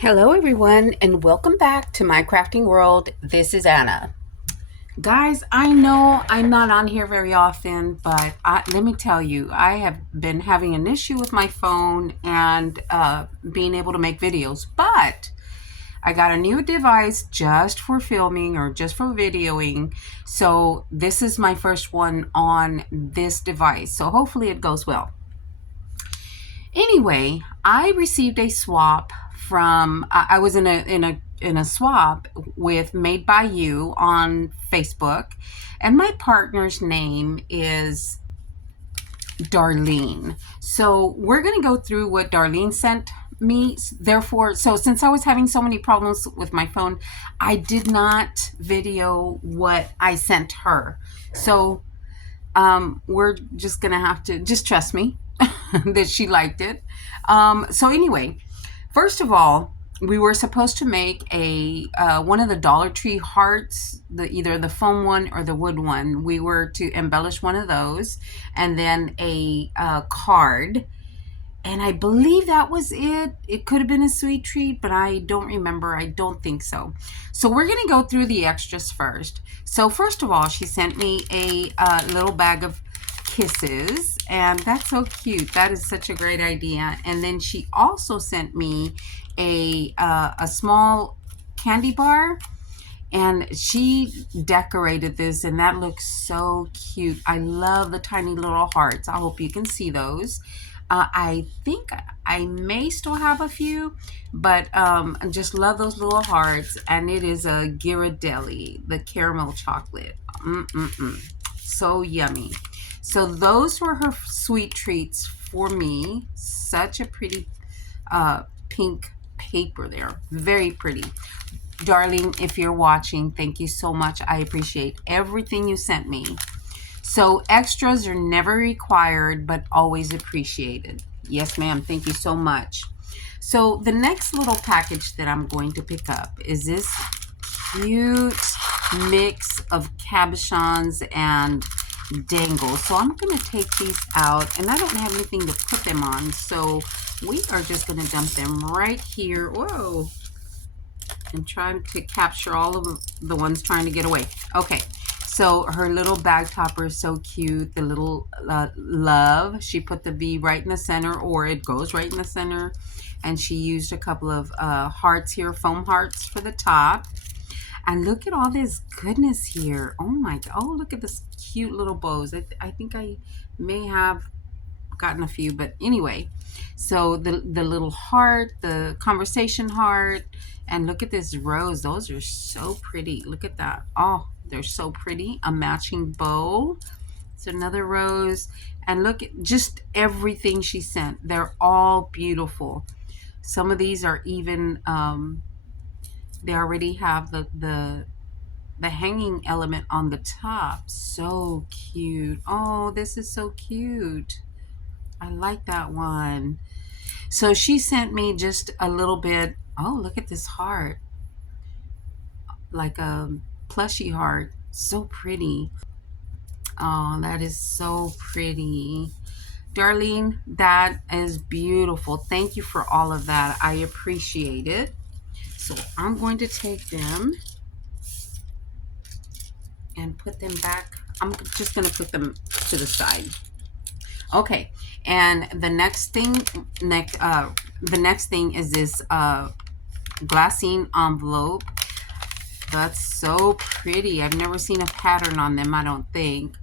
Hello, everyone, and welcome back to my crafting world. This is Anna. Guys, I know I'm not on here very often, but let me tell you, I have been having an issue with my phone and being able to make videos. But I got a new device just for filming or just for videoing. So this is my first one on this device. So hopefully it goes well. Anyway, I received a swap from I was in a swap with Made by You on Facebook, and my partner's name is Darlene. So we're going to go through what Darlene sent me. Therefore, so since I was having so many problems with my phone, I did not video what I sent her. So we're just gonna have to just trust me that she liked it. So anyway, first of all, we were supposed to make a one of the Dollar Tree hearts, either the foam one or the wood one. We were to embellish one of those, and then a card. And I believe that was it. It could have been a sweet treat, but I don't remember. I don't think so. So we're going to go through the extras first. So first of all, she sent me a little bag of kisses, and that's so cute. That is such a great idea. And then she also sent me a small candy bar, and she decorated this, and that looks so cute. I love the tiny little hearts. I hope you can see those. I think I may still have a few, but I just love those little hearts. And it is a Ghirardelli, the caramel chocolate. So yummy. So those were her sweet treats for me. Such a pretty pink paper there. Very pretty. Darling, if you're watching, thank you so much. I appreciate everything you sent me. So extras are never required, but always appreciated. Yes, ma'am. Thank you so much. So the next little package that I'm going to pick up is this cute mix of cabochons and dangles. So I'm going to take these out, and I don't have anything to put them on. So we are just going to dump them right here. Whoa. And trying to capture all of the ones trying to get away. Okay, so her little bag topper is so cute. The little love, she put the V right in the center, or it goes right in the center. And she used a couple of hearts here, foam hearts for the top. And look at all this goodness here. Oh my God. Oh, look at this cute little bows. I think I may have gotten a few, but anyway. So the little heart, the conversation heart, and look at this rose. Those are so pretty. Look at that. Oh, they're so pretty. A matching bow. It's another rose. And look at just everything she sent. They're all beautiful. Some of these are even they already have the hanging element on the top. So cute. Oh, this is so cute. I like that one. So she sent me just a little bit. Oh, look at this heart. Like a plushy heart. So pretty. Oh, that is so pretty. Darlene, that is beautiful. Thank you for all of that. I appreciate it. So I'm going to take them and put them back. I'm just going to put them to the side. Okay, and the next thing is this glassine envelope. That's so pretty. I've never seen a pattern on them, I don't think.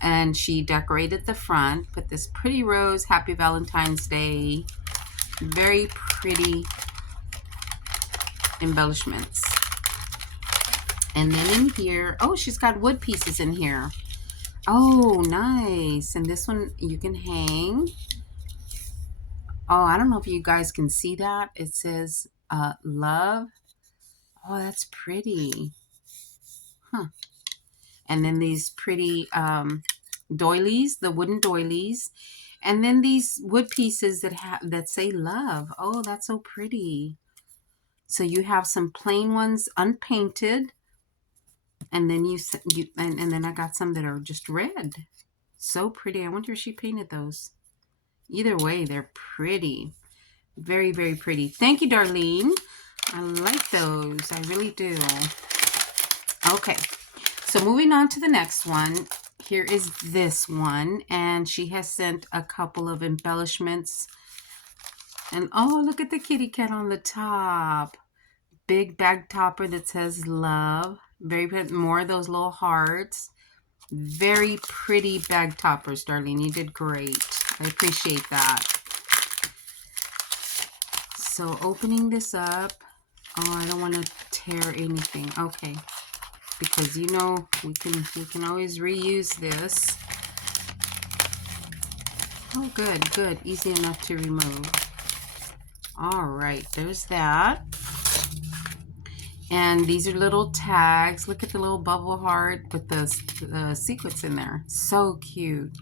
And she decorated the front, put this pretty rose, Happy Valentine's Day. Very pretty embellishments. And then in here, oh, she's got wood pieces in here. Oh, nice. And this one you can hang. Oh, I don't know if you guys can see that. It says love. Oh, that's pretty. Huh. And then these pretty doilies, the wooden doilies. And then these wood pieces that say love. Oh, that's so pretty. So you have some plain ones unpainted. And then and then I got some that are just red. So pretty. I wonder if she painted those. Either way, they're pretty. Very, very pretty. Thank you, Darlene. I like those. I really do. Okay. So moving on to the next one. Here is this one. And she has sent a couple of embellishments. And oh, look at the kitty cat on the top. Big bag topper that says love. Very pretty. More of those little hearts. Very pretty bag toppers, Darlene. You did great. I appreciate that. So opening this up. Oh, I don't want to tear anything. Okay. Because you know we can always reuse this. Oh, good, good. Easy enough to remove. All right, there's that. And these are little tags. Look at the little bubble heart with the sequins in there. So cute.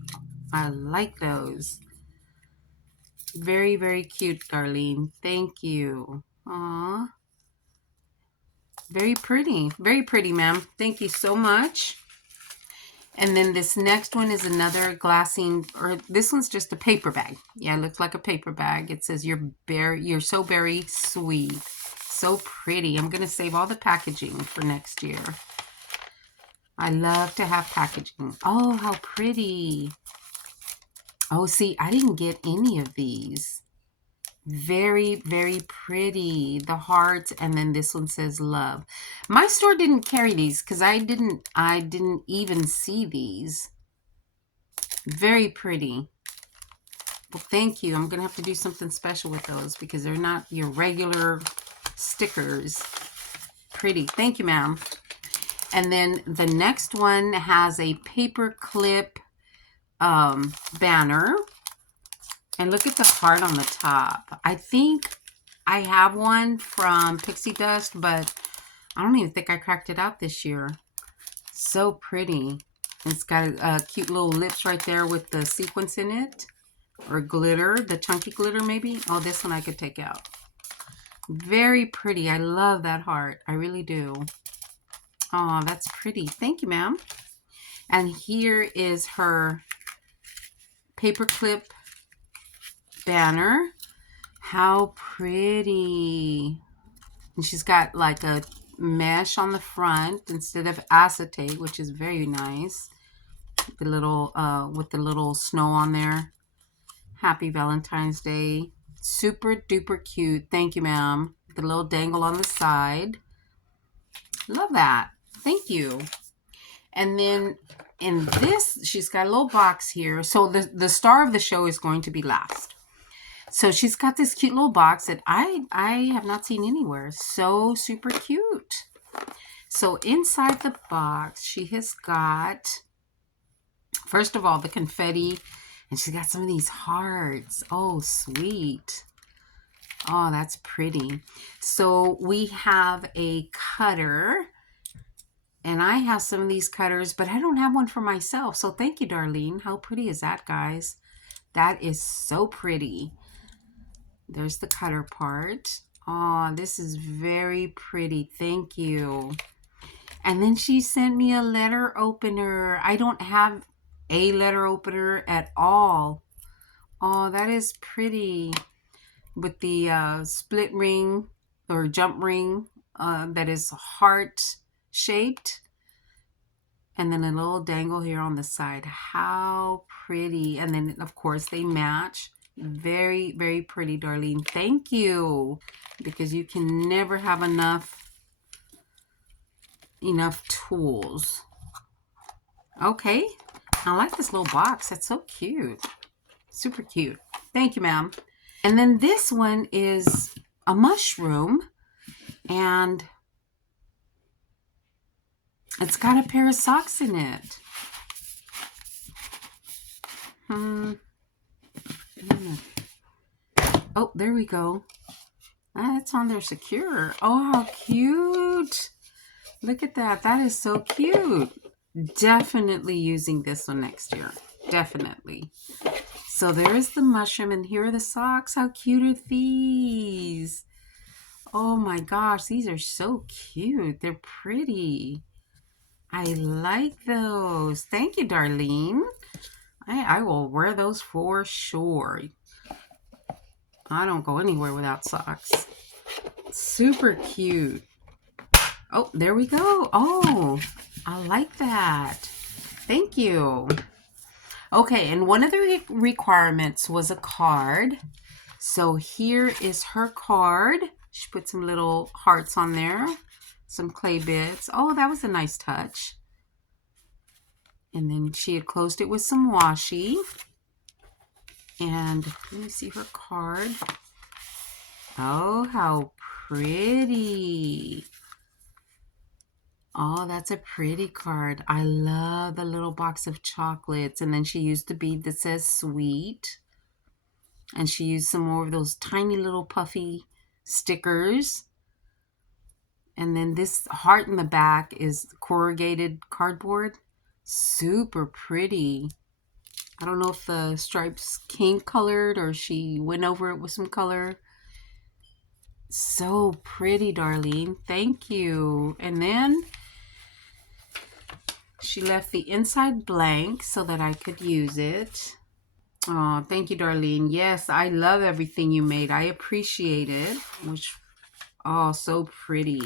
I like those. Very, very cute, Darlene. Thank you. Aww. Very pretty, ma'am. Thank you so much. And then this next one is another glassine, or this one's just a paper bag. Yeah, it looks like a paper bag. It says you're so very sweet. So pretty. I'm going to save all the packaging for next year. I love to have packaging. Oh, how pretty. Oh, see, I didn't get any of these. Very, very pretty. The hearts, and then this one says love. My store didn't carry these because I didn't even see these. Very pretty. Well, thank you. I'm going to have to do something special with those because they're not your regular stickers. Pretty. Thank you, ma'am. And then the next one has a paper clip banner. And look at the heart on the top. I think I have one from Pixie Dust, but I don't even think I cracked it out this year. So pretty. It's got cute little lips right there with the sequins in it. Or glitter, the chunky glitter maybe. Oh, this one I could take out. Very pretty. I love that heart. I really do. Oh, that's pretty. Thank you, ma'am. And here is her paperclip banner. How pretty. And she's got like a mesh on the front instead of acetate, which is very nice. The little with the little snow on there. Happy Valentine's Day. Super duper cute. Thank you, ma'am. The little dangle on the side. Love that. Thank you. And then in this, she's got a little box here. So the star of the show is going to be last. So she's got this cute little box that I have not seen anywhere. So super cute. So inside the box, she has got, first of all, the confetti. And she's got some of these hearts. Oh, sweet. Oh, that's pretty. So we have a cutter. And I have some of these cutters, but I don't have one for myself. So thank you, Darlene. How pretty is that, guys? That is so pretty. There's the cutter part. Oh, this is very pretty. Thank you. And then she sent me a letter opener. I don't have a letter opener at all. Oh, that is pretty. With the split ring or jump ring that is heart shaped. And then a little dangle here on the side. How pretty. And then, of course, they match. Very, very pretty, Darlene. Thank you. Because you can never have enough tools. Okay. I like this little box. That's so cute. Super cute. Thank you, ma'am. And then this one is a mushroom. And it's got a pair of socks in it. Oh, there we go. It's on there secure. Oh, how cute. Look at that. That is so cute. Definitely using this one next year. Definitely. So there is the mushroom, and here are the socks. How cute are these? Oh my gosh, these are so cute. They're pretty. I like those. Thank you, Darlene. I will wear those for sure. I don't go anywhere without socks. Super cute. Oh, there we go. Oh, I like that. Thank you. Okay, and one of the requirements was a card. So here is her card. She put some little hearts on there, some clay bits. Oh, that was a nice touch. And then she had closed it with some washi. And let me see her card. Oh, how pretty. Oh, that's a pretty card. I love the little box of chocolates. And then she used the bead that says sweet. And she used some more of those tiny little puffy stickers. And then this heart in the back is corrugated cardboard. Super pretty. I don't know if the stripes came colored or she went over it with some color. So pretty, Darlene. Thank you. And then she left the inside blank so that I could use it. Oh, thank you, Darlene. Yes, I love everything you made. I appreciate it. Oh, so pretty.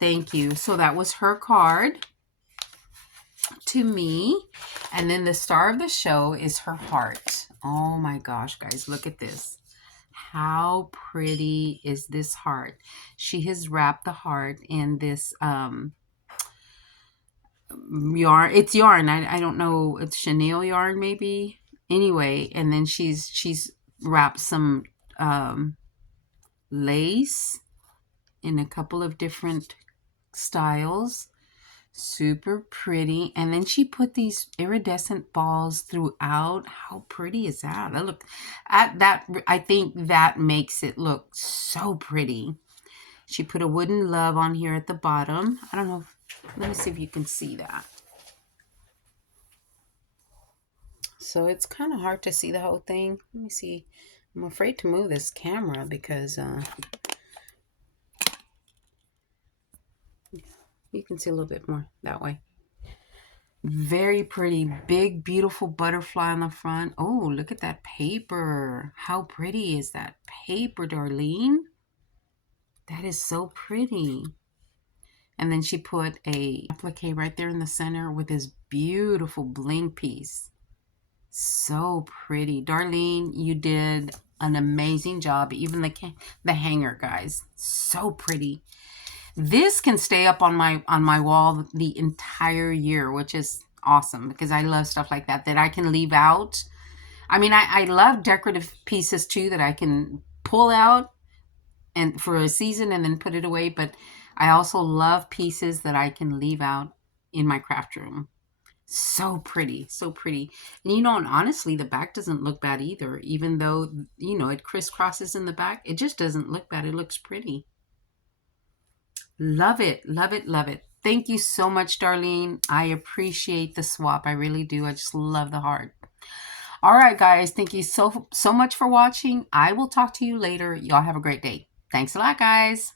Thank you. So that was her card to me. And then the star of the show is her heart. Oh my gosh, guys, look at this. How pretty is this heart? She has wrapped the heart in this yarn. It's yarn. I don't know. It's chenille yarn maybe. Anyway, and then she's wrapped some lace in a couple of different styles. Super pretty. And then she put these iridescent balls throughout. How pretty is that? Look at that. I think that makes it look so pretty. She put a wooden love on here at the bottom. I don't know if, let me see if you can see that. So it's kind of hard to see the whole thing. Let me see. I'm afraid to move this camera because you can see a little bit more that way. Very pretty, big, beautiful butterfly on the front. Oh, look at that paper. How pretty is that paper, Darlene? That is so pretty. And then she put a applique right there in the center with this beautiful bling piece. So pretty. Darlene, you did an amazing job. Even the hanger, guys. So pretty. This can stay up on my wall the entire year, which is awesome because I love stuff like that I can leave out. I mean, I love decorative pieces too that I can pull out and for a season and then put it away, but I also love pieces that I can leave out in my craft room. So pretty, so pretty. And and honestly, the back doesn't look bad either, even though, it crisscrosses in the back. It just doesn't look bad. It looks pretty. Love it, love it, love it. Thank you so much, Darlene. I appreciate the swap. I really do. I just love the heart. All right, guys. Thank you so much for watching. I will talk to you later. Y'all have a great day. Thanks a lot, guys.